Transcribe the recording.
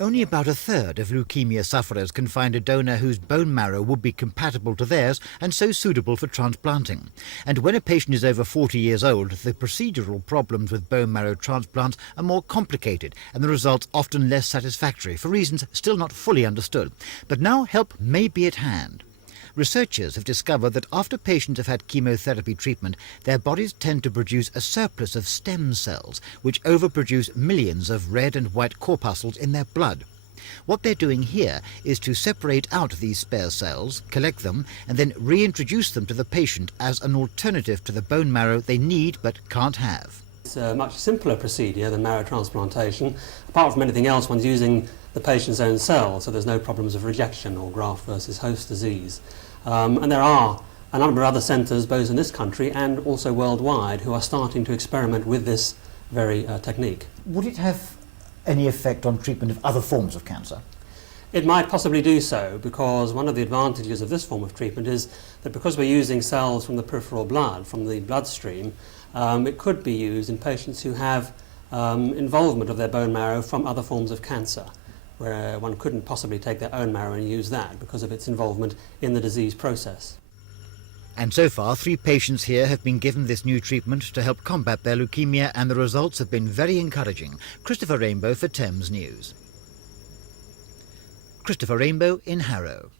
Only about a third of leukemia sufferers can find a donor whose bone marrow would be compatible to theirs and so suitable for transplanting. And when a patient is over 40 years old, the procedural problems with bone marrow transplants are more complicated and the results often less satisfactory for reasons still not fully understood. But now help may be at hand. Researchers have discovered that after patients have had chemotherapy treatment, their bodies tend to produce a surplus of stem cells, which overproduce millions of red and white corpuscles in their blood. What they're doing here is to separate out these spare cells, collect them, and then reintroduce them to the patient as an alternative to the bone marrow they need but can't have. It's a much simpler procedure than marrow transplantation. Apart from anything else, one's using the patient's own cells, so there's no problems of rejection or graft versus host disease. And there are a number of other centres, both in this country and also worldwide, who are starting to experiment with this very technique. Would it have any effect on treatment of other forms of cancer? It might possibly do so, because one of the advantages of this form of treatment is that because we're using cells from the peripheral blood, from the bloodstream, it could be used in patients who have involvement of their bone marrow from other forms of cancer, where one couldn't possibly take their own marrow and use that because of its involvement in the disease process. And so far, 3 patients here have been given this new treatment to help combat their leukemia, and the results have been very encouraging. Christopher Rainbow for Thames News. Christopher Rainbow in Harrow.